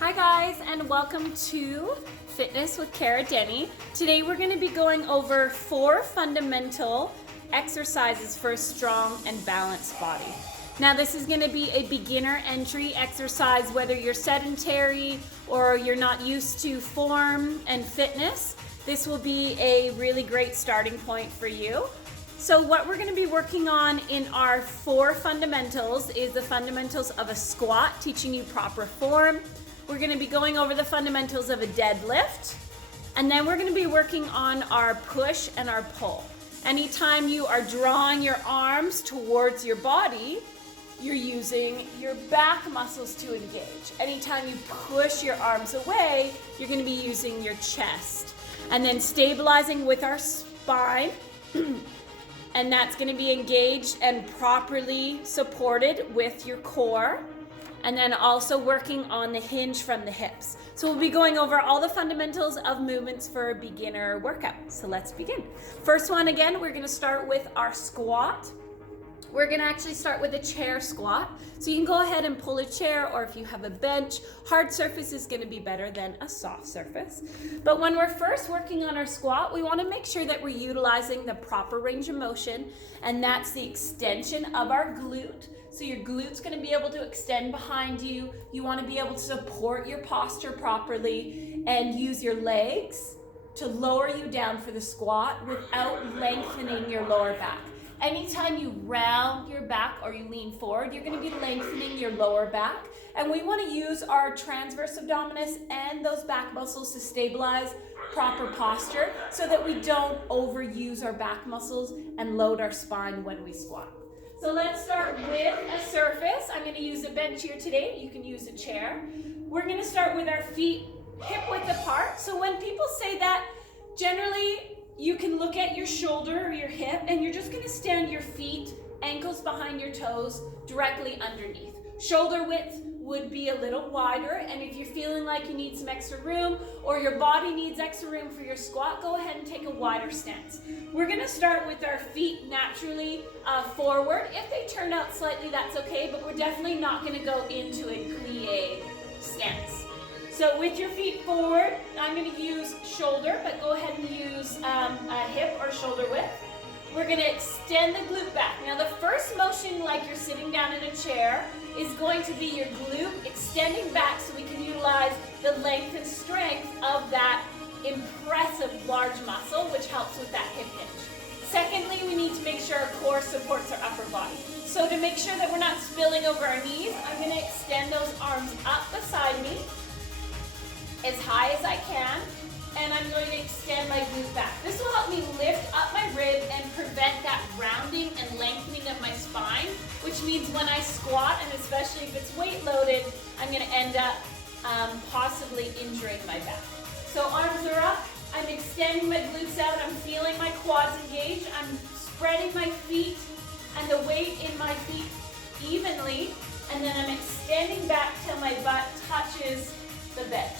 Hi guys, and welcome to Fitness with Cara Denny. Today we're going to be going over 4 fundamental exercises for a strong and balanced body. Now this is going to be a beginner entry exercise whether you're sedentary or you're not used to form and fitness. This will be a really great starting point for you. So what we're going to be working on in our 4 fundamentals is the fundamentals of a squat, teaching you proper form. We're going to be going over the fundamentals of a deadlift, and then we're going to be working on our push and our pull. Anytime you are drawing your arms towards your body, you're using your back muscles to engage. Anytime you push your arms away, you're going to be using your chest. And then stabilizing with our spine, and that's going to be engaged and properly supported with your core. And then also working on the hinge from the hips. So we'll be going over all the fundamentals of movements for a beginner workout. So let's begin. First one, again, we're gonna start with our squat. We're gonna actually start with a chair squat. So you can go ahead and pull a chair, or if you have a bench, hard surface is gonna be better than a soft surface. But when we're first working on our squat, we wanna make sure that we're utilizing the proper range of motion, and that's the extension of our glute. So your glute's gonna be able to extend behind you. You wanna be able to support your posture properly and use your legs to lower you down for the squat without lengthening your lower back. Anytime you round your back or you lean forward, you're gonna be lengthening your lower back. And we wanna use our transverse abdominis and those back muscles to stabilize proper posture so that we don't overuse our back muscles and load our spine when we squat. So let's start with a surface. I'm gonna use a bench here today. You can use a chair. We're gonna start with our feet hip width apart. So when people say that, generally you can look at your shoulder or your hip and you're just gonna stand your feet, ankles behind your toes, directly underneath. Shoulder width would be a little wider, and if you're feeling like you need some extra room or your body needs extra room for your squat, go ahead and take a wider stance. We're gonna start with our feet naturally forward. If they turn out slightly, that's okay, but we're definitely not gonna go into a plie stance. So with your feet forward, I'm gonna use shoulder, but go ahead and use a hip or shoulder width. We're gonna extend the glute back. Now the first motion, like you're sitting down in a chair, is going to be your glute extending back so we can utilize the length and strength of that impressive large muscle, which helps with that hip hinge. Secondly, we need to make sure our core supports our upper body. So to make sure that we're not spilling over our knees, I'm gonna extend those arms up beside me as high as I can, and I'm going to extend my glute back. This will help me lift up my rib and prevent that rounding and lengthening of my spine, which means when I squat, and especially if it's weight loaded, I'm gonna end up possibly injuring my back. So arms are up, I'm extending my glutes out, I'm feeling my quads engaged, I'm spreading my feet and the weight in my feet evenly, and then I'm extending back till my butt touches the bench.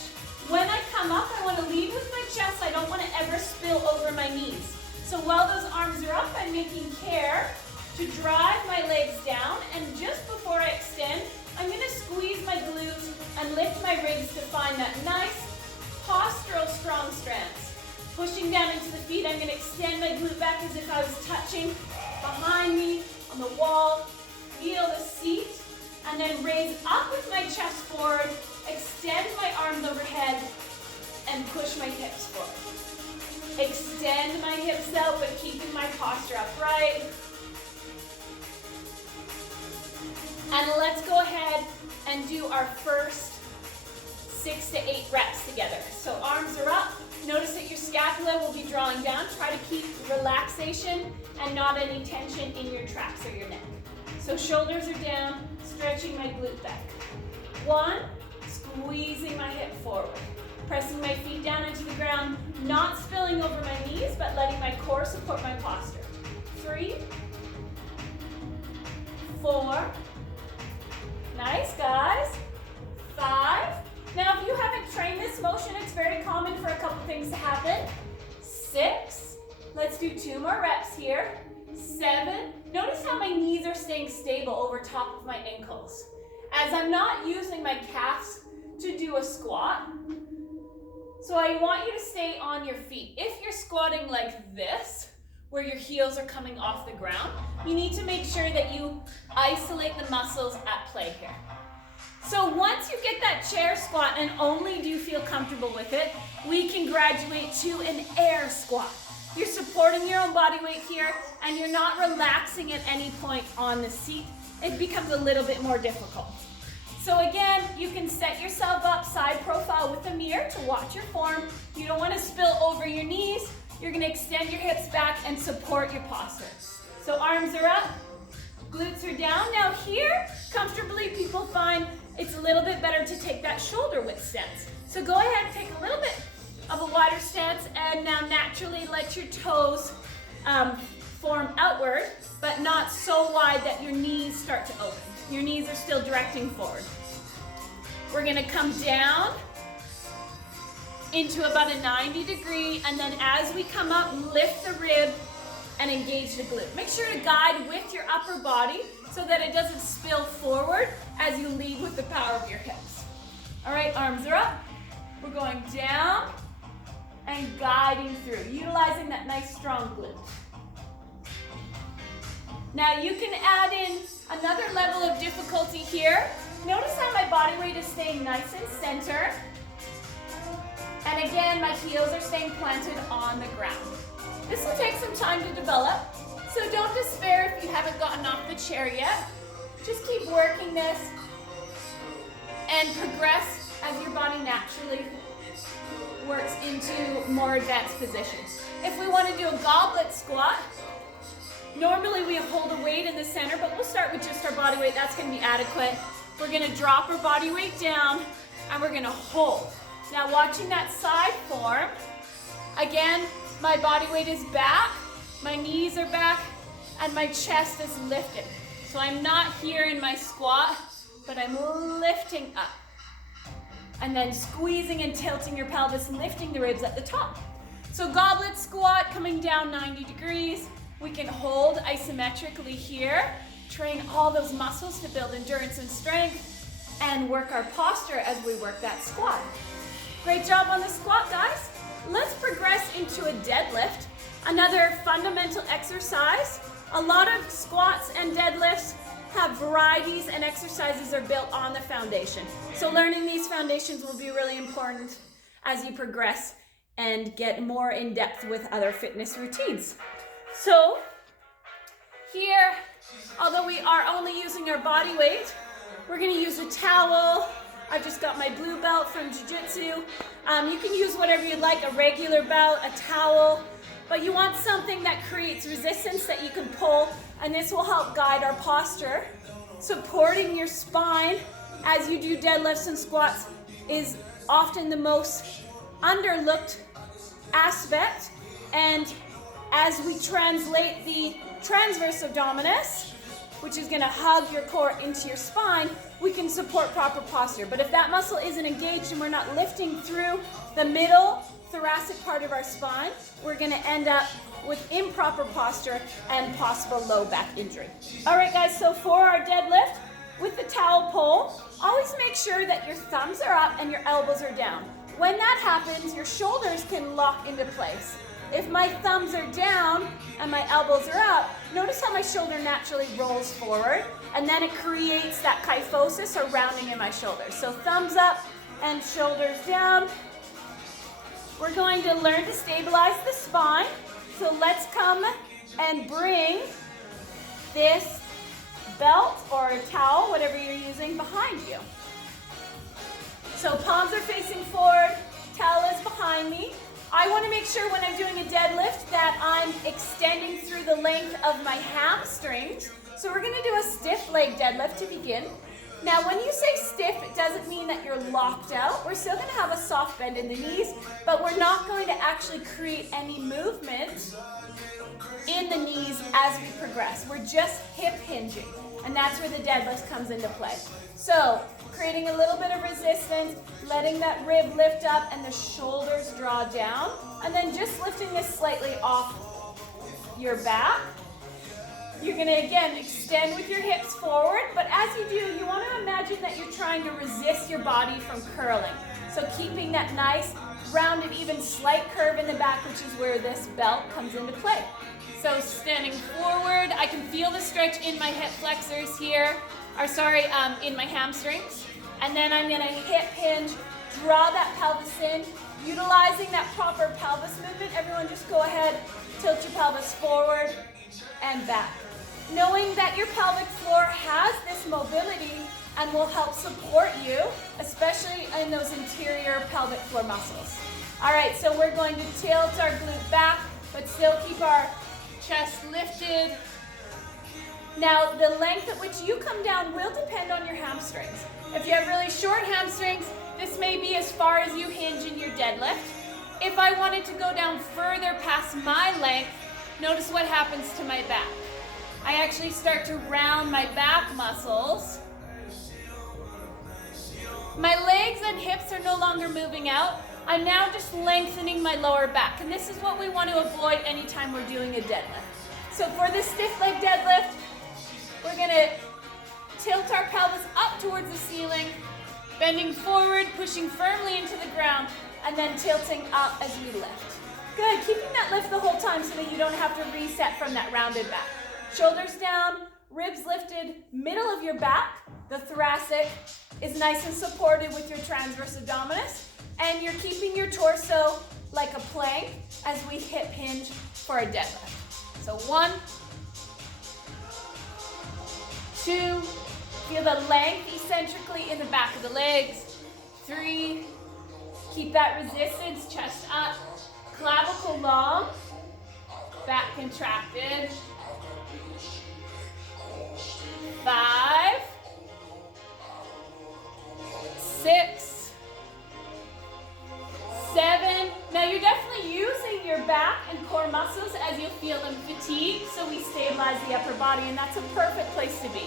When I come up, I want to lead with my chest. I don't want to ever spill over my knees. So while those arms are up, I'm making care to drive my legs down, and just before I extend, I'm going to squeeze my glutes and lift my ribs to find that nice postural strong stance. Pushing down into the feet, I'm going to extend my glute back as if I was touching behind me on the wall. Feel the seat, and then raise up with my chest forward. Extend my arms overhead and push my hips forward. Extend my hips out, but keeping my posture upright. And let's go ahead and do our first 6 to 8 reps together. So arms are up. Notice that your scapula will be drawing down. Try to keep relaxation and not any tension in your traps or your neck. So shoulders are down, stretching my glute back. 1, squeezing my hip forward, pressing my feet down into the ground, not spilling over my knees, but letting my core support my posture. 3, 4, nice guys, 5. Now if you haven't trained this motion, it's very common for a couple things to happen. 6, let's do 2 more reps here. 7, notice how my knees are staying stable over top of my ankles. As I'm not using my calves to do a squat. So I want you to stay on your feet. If you're squatting like this, where your heels are coming off the ground, you need to make sure that you isolate the muscles at play here. So once you get that chair squat, and only do you feel comfortable with it, we can graduate to an air squat. You're supporting your own body weight here, and you're not relaxing at any point on the seat. It becomes a little bit more difficult. So again, you can set yourself up side profile with a mirror to watch your form. You don't want to spill over your knees. You're going to extend your hips back and support your posture. So arms are up, glutes are down. Now here, comfortably, people find it's a little bit better to take that shoulder width stance. So go ahead and take a little bit of a wider stance, and now naturally let your toes form outward, but not so wide that your knees start to open. Your knees are still directing forward. We're gonna come down into about a 90 degree, and then as we come up, lift the rib and engage the glute. Make sure to guide with your upper body so that it doesn't spill forward as you lead with the power of your hips. All right, arms are up. We're going down and guiding through, utilizing that nice strong glute. Now you can add in another level of difficulty here. Notice how my body weight is staying nice and center. And again, my heels are staying planted on the ground. This will take some time to develop, so don't despair if you haven't gotten off the chair yet. Just keep working this and progress as your body naturally works into more advanced positions. If we want to do a goblet squat, normally we hold a weight in the center, but we'll start with just our body weight. That's going to be adequate. We're going to drop our body weight down, and we're going to hold. Now watching that side form, again, my body weight is back, my knees are back, and my chest is lifted. So I'm not here in my squat, but I'm lifting up. And then squeezing and tilting your pelvis, lifting the ribs at the top. So goblet squat, coming down 90 degrees. We can hold isometrically here, train all those muscles to build endurance and strength, and work our posture as we work that squat. Great job on the squat, guys. Let's progress into a deadlift, another fundamental exercise. A lot of squats and deadlifts have varieties, and exercises are built on the foundation. So learning these foundations will be really important as you progress and get more in depth with other fitness routines. So here, although we are only using our body weight, we're going to use a towel. I've just got my blue belt from jiu-jitsu. You can use whatever you like, a regular belt, a towel, but you want something that creates resistance that you can pull, and this will help guide our posture. Supporting your spine as you do deadlifts and squats is often the most underlooked aspect, and as we translate the transverse abdominis, which is going to hug your core into your spine, we can support proper posture. But if that muscle isn't engaged and we're not lifting through the middle thoracic part of our spine, we're going to end up with improper posture and possible low back injury. All right, guys, so for our deadlift, with the towel pull, always make sure that your thumbs are up and your elbows are down. When that happens, your shoulders can lock into place. If my thumbs are down and my elbows are up, notice how my shoulder naturally rolls forward, and then it creates that kyphosis or rounding in my shoulders. So thumbs up and shoulders down. We're going to learn to stabilize the spine. So let's come and bring this belt or a towel, whatever you're using, behind you. So palms are facing forward, towel is behind me. I want to make sure when I'm doing a deadlift that I'm extending through the length of my hamstrings. So we're going to do a stiff leg deadlift to begin. Now when you say stiff, it doesn't mean that you're locked out. We're still going to have a soft bend in the knees, but we're not going to actually create any movement in the knees as we progress. We're just hip hinging, and that's where the deadlift comes into play. So creating a little bit of resistance, letting that rib lift up and the shoulders draw down, and then just lifting this slightly off your back. You're going to, again, extend with your hips forward, but as you do, you want to imagine that you're trying to resist your body from curling. So keeping that nice, rounded, even slight curve in the back, which is where this belt comes into play. So standing forward, I can feel the stretch in my hip flexors here, in my hamstrings. And then I'm gonna hip hinge, draw that pelvis in, utilizing that proper pelvis movement. Everyone just go ahead, tilt your pelvis forward and back. Knowing that your pelvic floor has this mobility and will help support you, especially in those interior pelvic floor muscles. All right, so we're going to tilt our glute back, but still keep our chest lifted. Now, the length at which you come down will depend on your hamstrings. If you have really short hamstrings, this may be as far as you hinge in your deadlift. If I wanted to go down further past my length, notice what happens to my back. I actually start to round my back muscles. My legs and hips are no longer moving out. I'm now just lengthening my lower back, and this is what we want to avoid anytime we're doing a deadlift. So for this stiff leg deadlift, we're gonna tilt our pelvis up towards the ceiling, bending forward, pushing firmly into the ground, and then tilting up as we lift. Good, keeping that lift the whole time so that you don't have to reset from that rounded back. Shoulders down, ribs lifted, middle of your back, the thoracic is nice and supported with your transverse abdominis, and you're keeping your torso like a plank as we hip hinge for a deadlift. So 1, 2, feel the length eccentrically in the back of the legs. 3, keep that resistance, chest up, clavicle long, back contracted. 5, 6, 7. Now you're definitely using your back and core muscles as you feel them fatigue, so we stabilize the upper body, and that's a perfect place to be.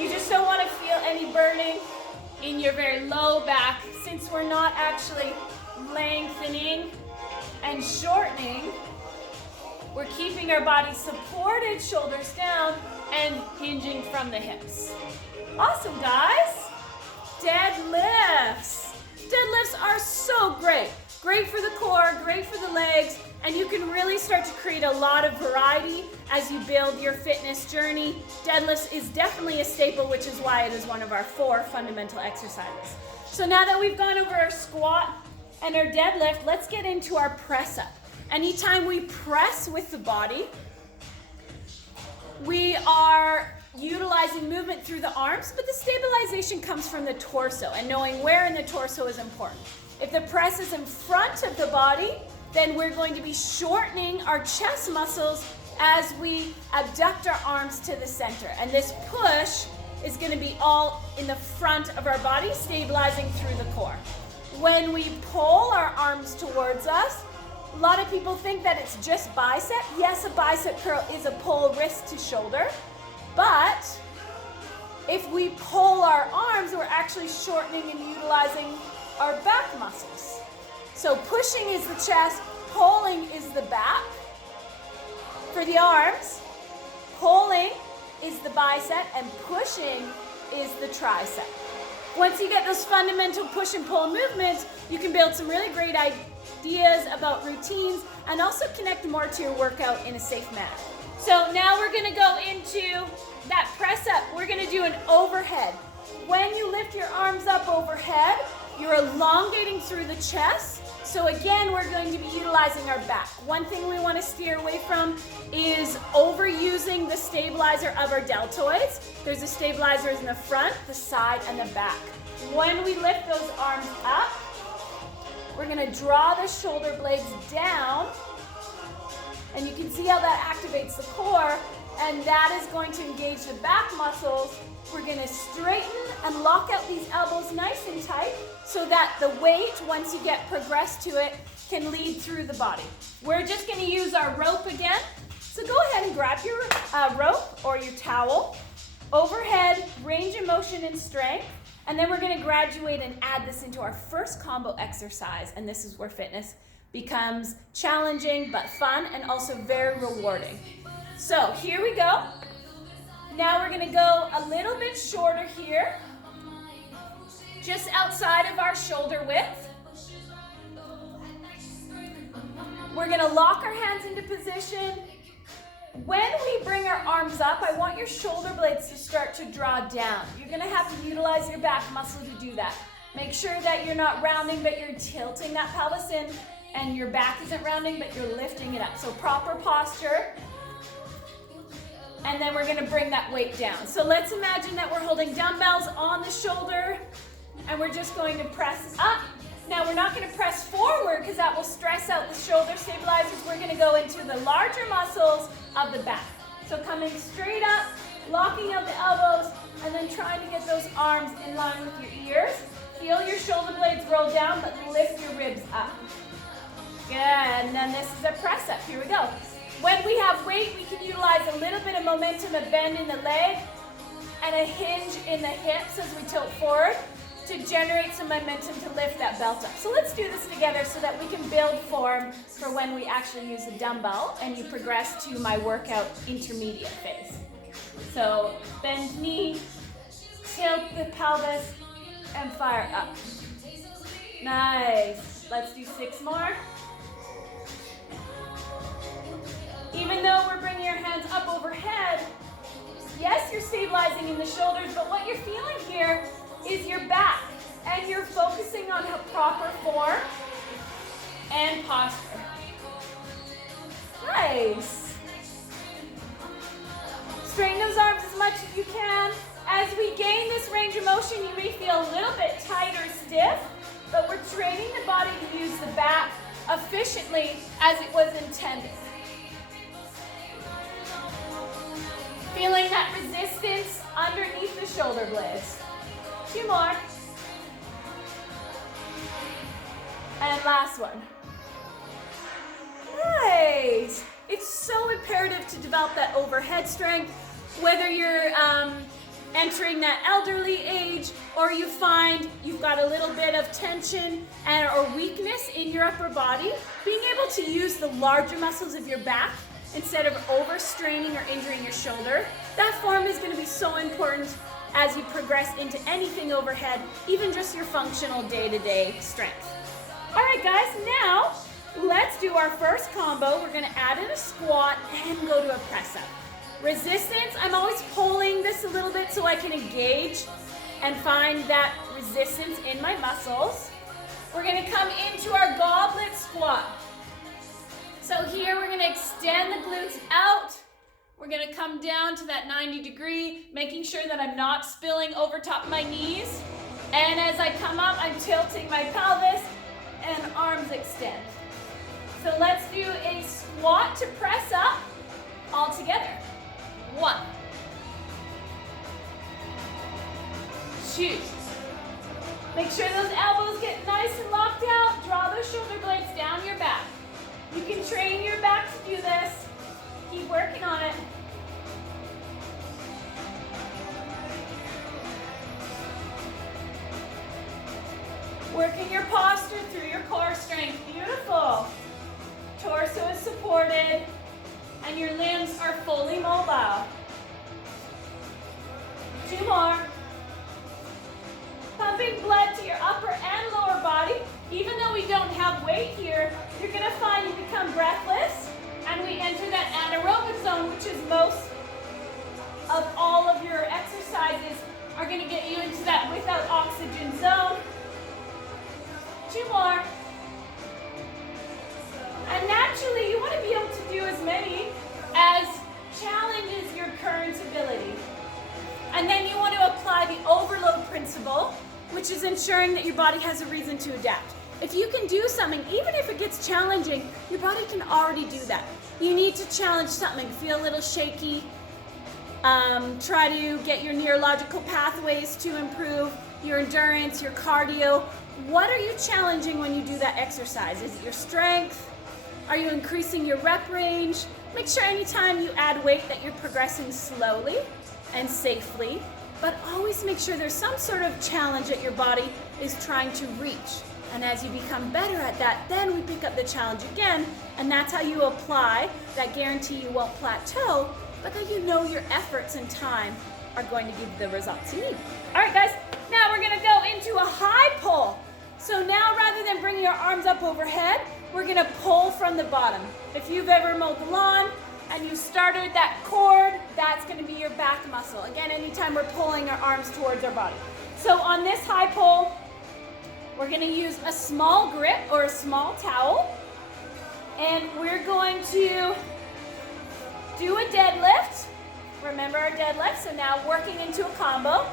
You just don't want to feel any burning in your very low back, since we're not actually lengthening and shortening. We're keeping our body supported, shoulders down, and hinging from the hips. Awesome, guys. Deadlifts. Deadlifts are so great. Great for the core, great for the legs, and you can really start to create a lot of variety as you build your fitness journey. Deadlifts is definitely a staple, which is why it is one of our 4 fundamental exercises. So now that we've gone over our squat and our deadlift, let's get into our press up. Anytime we press with the body, we are utilizing movement through the arms, but the stabilization comes from the torso, and knowing where in the torso is important. If the press is in front of the body, then we're going to be shortening our chest muscles as we abduct our arms to the center. And this push is going to be all in the front of our body, stabilizing through the core. When we pull our arms towards us, a lot of people think that it's just bicep. Yes, a bicep curl is a pull wrist to shoulder, but if we pull our arms, we're actually shortening and utilizing our back muscles. So pushing is the chest, pulling is the back. For the arms, pulling is the bicep and pushing is the tricep. Once you get those fundamental push and pull movements, you can build some really great ideas about routines and also connect more to your workout in a safe manner. So now we're gonna go into that press up. We're gonna do an overhead. When you lift your arms up overhead, you're elongating through the chest. So again, we're going to be utilizing our back. One thing we want to steer away from is overusing the stabilizer of our deltoids. There's a stabilizer in the front, the side, and the back. When we lift those arms up, we're going to draw the shoulder blades down, and you can see how that activates the core, and that is going to engage the back muscles. We're going to straighten and lock out these elbows nice and tight so that the weight, once you get progressed to it, can lead through the body. We're just going to use our rope again. So go ahead and grab your rope or your towel. Overhead, range of motion and strength. And then we're going to graduate and add this into our first combo exercise. And this is where fitness becomes challenging but fun and also very rewarding. So here we go. Now we're going to go a little bit shorter here. just outside of our shoulder width. We're gonna lock our hands into position. When we bring our arms up, I want your shoulder blades to start to draw down. You're gonna have to utilize your back muscle to do that. Make sure that you're not rounding, but you're tilting that pelvis in, and your back isn't rounding, but you're lifting it up. So proper posture. And then we're gonna bring that weight down. So let's imagine that we're holding dumbbells on the shoulder, and we're just going to press up. Now we're not gonna press forward because that will stress out the shoulder stabilizers. We're gonna go into the larger muscles of the back. So coming straight up, locking out the elbows, and then trying to get those arms in line with your ears. Feel your shoulder blades roll down, but lift your ribs up. Good, and then this is a press up. Here we go. When we have weight, we can utilize a little bit of momentum, a bend in the leg, and a hinge in the hips as we tilt forward to generate some momentum to lift that belt up. So let's do this together so that we can build form for when we actually use a dumbbell and you progress to my workout intermediate phase. So bend knee, tilt the pelvis, and fire up. Nice. Let's do 6 more. Even though we're bringing your hands up overhead, yes, you're stabilizing in the shoulders, but what you're feeling here is your back, and you're focusing on a proper form and posture. Nice. Straighten those arms as much as you can. As we gain this range of motion, you may feel a little bit tight or stiff, but we're training the body to use the back efficiently as it was intended. Feeling that resistance underneath the shoulder blades. 2 more. And last one. Nice. It's so imperative to develop that overhead strength, whether you're entering that elderly age or you find you've got a little bit of tension or weakness in your upper body. Being able to use the larger muscles of your back instead of overstraining or injuring your shoulder, that form is going to be so important as you progress into anything overhead, even just your functional day-to-day strength. All right, guys, now let's do our first combo. We're going to add in a squat and go to a press up. Resistance, I'm always pulling this a little bit so I can engage and find that resistance in my muscles. We're going to come into our goblet squat. So here we're going to extend the glutes out. We're going to come down to that 90 degree, making sure that I'm not spilling over top of my knees. And as I come up, I'm tilting my pelvis and arms extend. So let's do a squat to press up all together. 1, 2. Make sure those elbows get nice and locked out. Draw those shoulder blades down your back. You can train your back to do this. Keep working on it. Working your posture through your core strength. Beautiful. Torso is supported and your limbs are fully mobile. 2 more. Pumping blood to your upper and lower body. Even though we don't have weight here, you're going to find you become breathless and we enter that anaerobic zone, which is most of all of your exercises are going to get you into that without oxygen zone. 2 more. And naturally, you want to be able to do as many as challenges your current ability. And then you want to apply the overload principle, which is ensuring that your body has a reason to adapt. If you can do something, even if it gets challenging, your body can already do that. You need to challenge something, feel a little shaky, try to get your neurological pathways to improve, your endurance, your cardio. What are you challenging when you do that exercise? Is it your strength? Are you increasing your rep range? Make sure anytime you add weight that you're progressing slowly and safely, but always make sure there's some sort of challenge that your body is trying to reach. And as you become better at that, then we pick up the challenge again, and that's how you apply that guarantee you won't plateau, but that you know your efforts and time are going to give you the results you need. All right, guys, Now we're gonna go into a high pull. So now rather than bringing your arms up overhead, we're gonna pull from the bottom. If you've ever mowed the lawn and you started that cord, that's gonna be your back muscle. Again, anytime we're pulling our arms towards our body. So on this high pull, we're gonna use a small grip or a small towel, and we're going to do a deadlift. Remember our deadlift, so now working into a combo.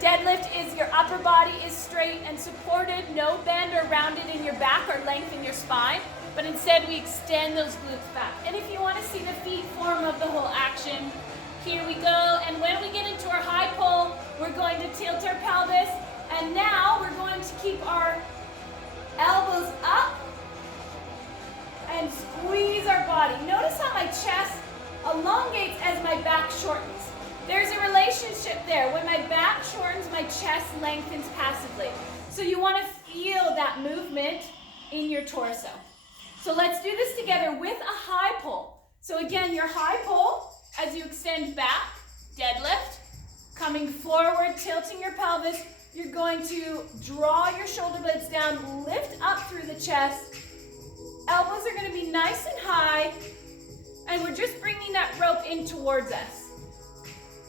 Deadlift is your upper body is straight and supported, no bend or rounded in your back or length in your spine, but instead we extend those glutes back. And if you want to see the feet form of the whole action, here we go. And when we get into our high pull, we're going to tilt our pelvis, and now we're going to keep our elbows up and squeeze our body. Notice how my chest elongates as my back shortens. There's a relationship there. When my back shortens, my chest lengthens passively. So you want to feel that movement in your torso. So let's do this together with a high pull. So again, your high pull, as you extend back, deadlift, coming forward, tilting your pelvis, you're going to draw your shoulder blades down, lift up through the chest. Elbows are going to be nice and high, and we're just bringing that rope in towards us.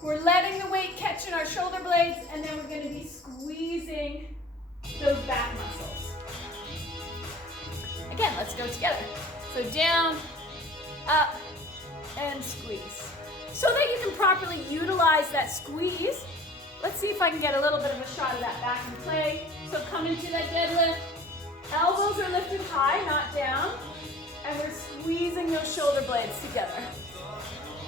We're letting the weight catch in our shoulder blades, and then we're going to be squeezing those back muscles. Again, let's go together. So down, up, and squeeze. So that you can properly utilize that squeeze, let's see if I can get a little bit of a shot of that back in play. So come into that deadlift. Elbows are lifted high, not down, and we're squeezing those shoulder blades together.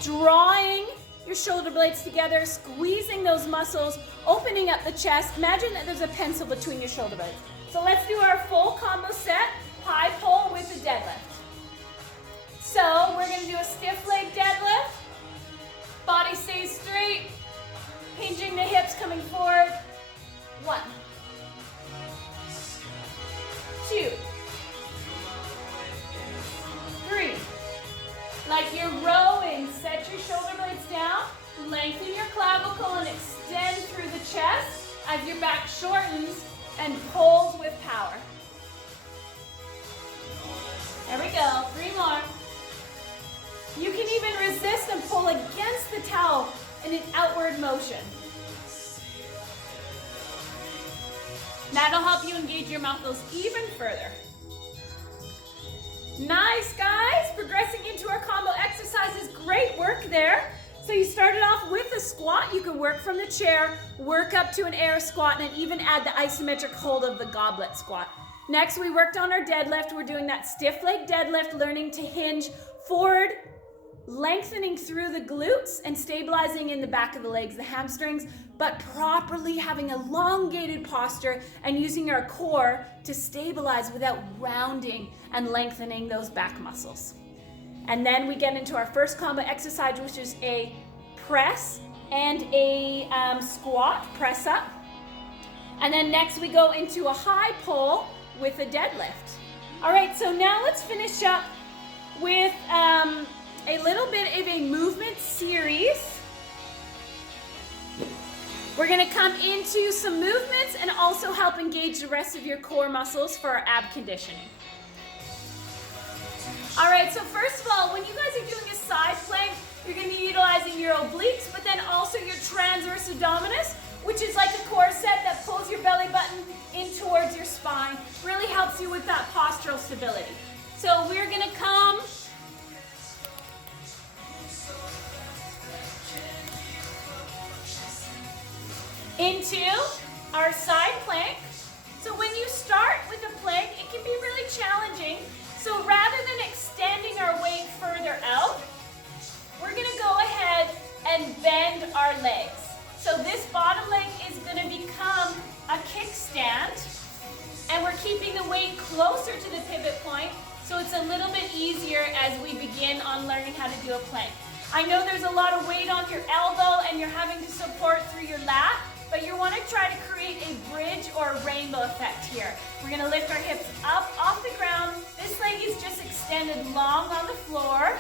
Drawing your shoulder blades together, squeezing those muscles, opening up the chest. Imagine that there's a pencil between your shoulder blades. So let's do our full combo set, high pull with the deadlift. So we're gonna do a stiff leg deadlift. Body stays straight, hinging the hips coming forward. 1, 2, 3. Like you're rowing, set your shoulder blades down, lengthen your clavicle and extend through the chest as your back shortens and pulls with power. There we go, 3 more. You can even resist and pull against the towel in an outward motion. That'll help you engage your muscles even further. Nice, guys. Progressing into our combo exercises. Great work there. So you started off with a squat. You can work from the chair, work up to an air squat, and even add the isometric hold of the goblet squat. Next, we worked on our deadlift. We're doing that stiff leg deadlift, learning to hinge forward, lengthening through the glutes and stabilizing in the back of the legs, the hamstrings, but properly having elongated posture and using our core to stabilize without rounding and lengthening those back muscles. And then we get into our first combo exercise, which is a press and a squat, press up. And then next we go into a high pull with a deadlift. All right, so now let's finish up with a little bit of a movement series. We're gonna come into some movements and also help engage the rest of your core muscles for our ab conditioning. All right, so first of all, when you guys are doing a side plank, you're gonna be utilizing your obliques, but then also your transverse abdominis, which is like a corset that pulls your belly button in towards your spine, really helps you with that postural stability. So we're gonna come into our side plank. So when you start with a plank, it can be really challenging. So rather than extending our weight further out, we're gonna go ahead and bend our legs. So this bottom leg is gonna become a kickstand, and we're keeping the weight closer to the pivot point, so it's a little bit easier as we begin on learning how to do a plank. I know there's a lot of weight on your elbow and you're having to support through your lat, but you want to try to create a bridge or a rainbow effect here. We're going to lift our hips up off the ground. This leg is just extended long on the floor.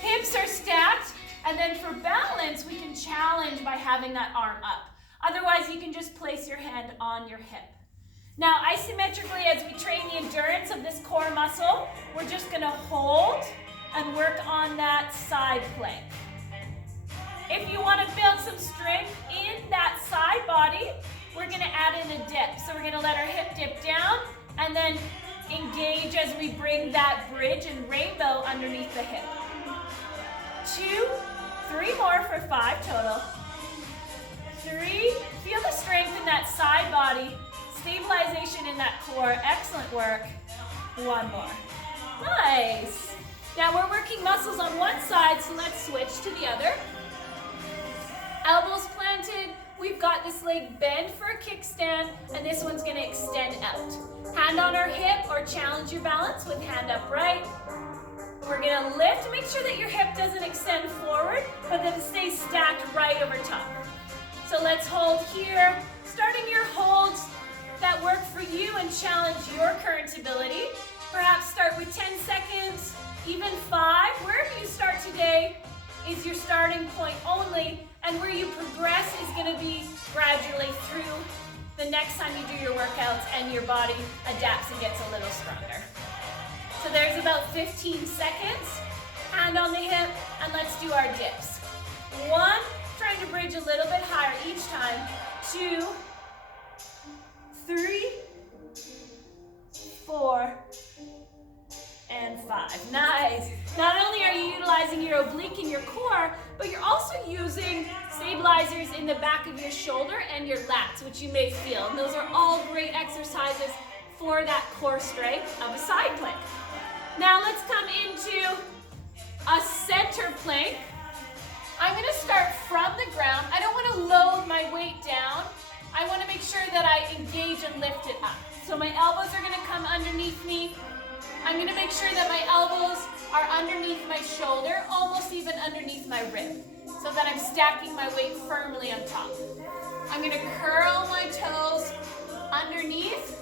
Hips are stacked And then for balance, we can challenge by having that arm up. Otherwise, you can just place your hand on your hip. Now, isometrically, as we train the endurance of this core muscle, we're just gonna hold and work on that side plank. If you wanna build some strength in that side body, we're gonna add in a dip. So we're gonna let our hip dip down and then engage as we bring that bridge and rainbow underneath the hip. 2, 3 more for 5 total. 3, feel the strength in that side body, stabilization in that core, excellent work. 1 more. Nice. Now we're working muscles on one side, so let's switch to the other. Elbows planted, we've got this leg bent for a kickstand, and this one's gonna extend out. Hand on our hip or challenge your balance with hand upright. We're gonna lift, make sure that your hip doesn't extend forward, but that it stays stacked right over top. So let's hold here, starting your holds that work for you and challenge your current ability. Perhaps start with 10 seconds, even 5. Wherever you start today is your starting point only, and where you progress is gonna be gradually through the next time you do your workouts and your body adapts and gets a little stronger. So there's about 15 seconds. Hand on the hip, and let's do our dips. 1, trying to bridge a little bit higher each time. 2, 3, 4, and 5. Nice. Not only are you utilizing your oblique and your core, but you're also using stabilizers in the back of your shoulder and your lats, which you may feel. And those are all great exercises for that core strength of a side plank. Now let's come into a center plank. I'm gonna start from the ground. I don't wanna load my weight down. I wanna make sure that I engage and lift it up. So my elbows are gonna come underneath me. I'm gonna make sure that my elbows are underneath my shoulder, almost even underneath my rib, so that I'm stacking my weight firmly on top. I'm gonna curl my toes underneath.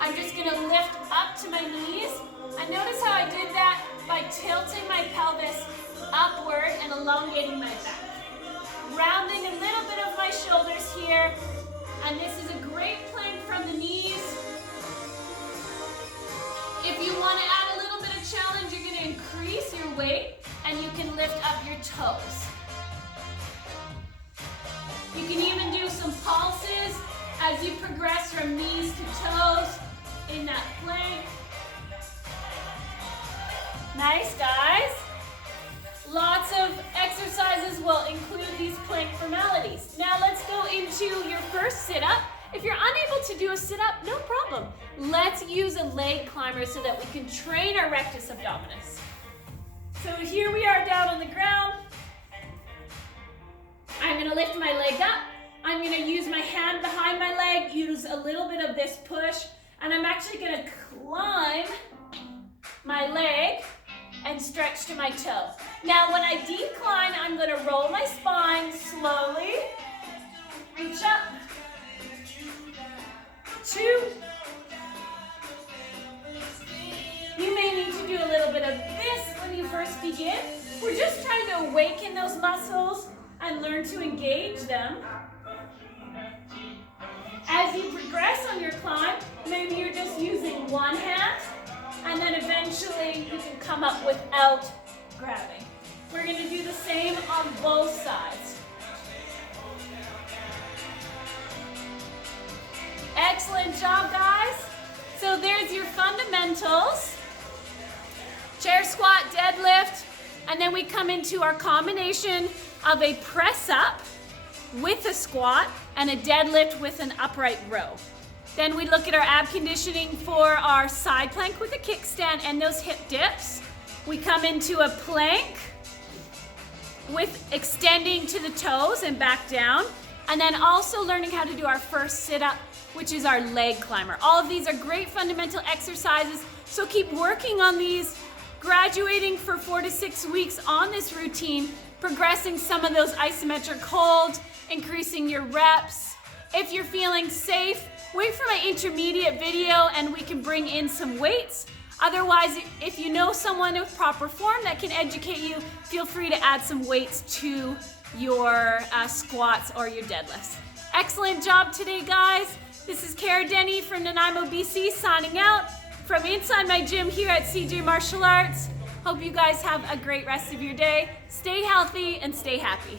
I'm just gonna lift up to my knees. And notice how I did that by tilting my pelvis upward and elongating my back. Rounding a little bit of my shoulders here. And this is a great plank from the knees. If you want to add a little bit of challenge, you're going to increase your weight and you can lift up your toes. You can even do some pulses as you progress from knees to toes in that plank. Nice, guys. Lots of exercises will include these plank formalities. Now let's go into your first sit-up. If you're unable to do a sit-up, no problem. Let's use a leg climber so that we can train our rectus abdominis. So here we are down on the ground. I'm gonna lift my leg up. I'm gonna use my hand behind my leg, use a little bit of this push, and I'm actually gonna climb my leg and stretch to my toe. Now when I decline, I'm gonna roll my spine slowly. Reach up. 2. You may need to do a little bit of this when you first begin. We're just trying to awaken those muscles and learn to engage them. As you progress on your climb, maybe you're just using one hand, and then eventually you can come up without grabbing. We're going to do the same on both sides. Excellent job, guys. So there's your fundamentals. Chair squat, deadlift, and then we come into our combination of a press up with a squat and a deadlift with an upright row. Then we look at our ab conditioning for our side plank with a kickstand and those hip dips. We come into a plank with extending to the toes and back down, and then also learning how to do our first sit-up, which is our leg climber. All of these are great fundamental exercises, so keep working on these, graduating for 4 to 6 weeks on this routine, progressing some of those isometric holds, increasing your reps. If you're feeling safe, wait for my intermediate video and we can bring in some weights. Otherwise, if you know someone with proper form that can educate you, feel free to add some weights to your squats or your deadlifts. Excellent job today, guys. This is Cara Denny from Nanaimo, BC, signing out from inside my gym here at CJ Martial Arts. Hope you guys have a great rest of your day. Stay healthy and stay happy.